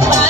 Bye.